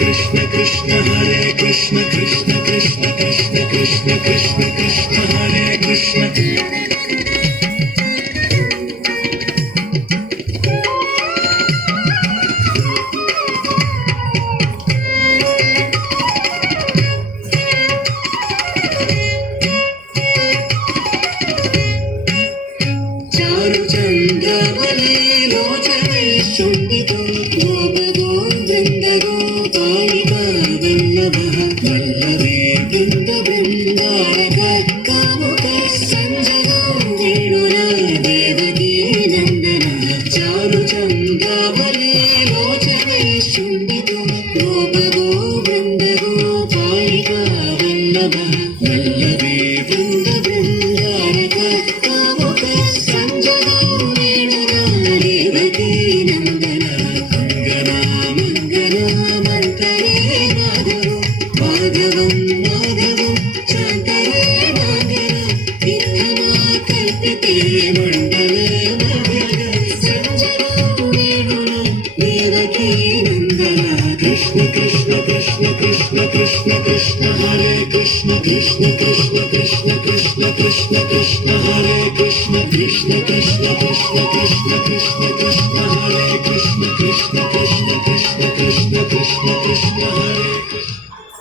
Krishna Krishna Hare Krishna Krishna Krishna Krishna Krishna Krishna Krishna Hare Krishna चारु चंद्रवली लोचने शुंडितो गोपगो वृंदगो कालिका वल्लभः वल्लभे वृंद वृंदारक कामुक संजगो वेणुना देवकी नंदनः चारु चंद्रवली लोचने शुंडितो गोपगो वृंदगो कालिका वल्लभः वल्लभे वृंद वृंदारक कामुक Krishna Krishna Krishna Krishna Krishna Hare Krishna Krishna Krishna Krishna Krishna Krishna Krishna Hare Krishna Krishna Krishna Krishna Krishna Krishna Krishna Hare Krishna Krishna Krishna Krishna Krishna Krishna Krishna Hare Krishna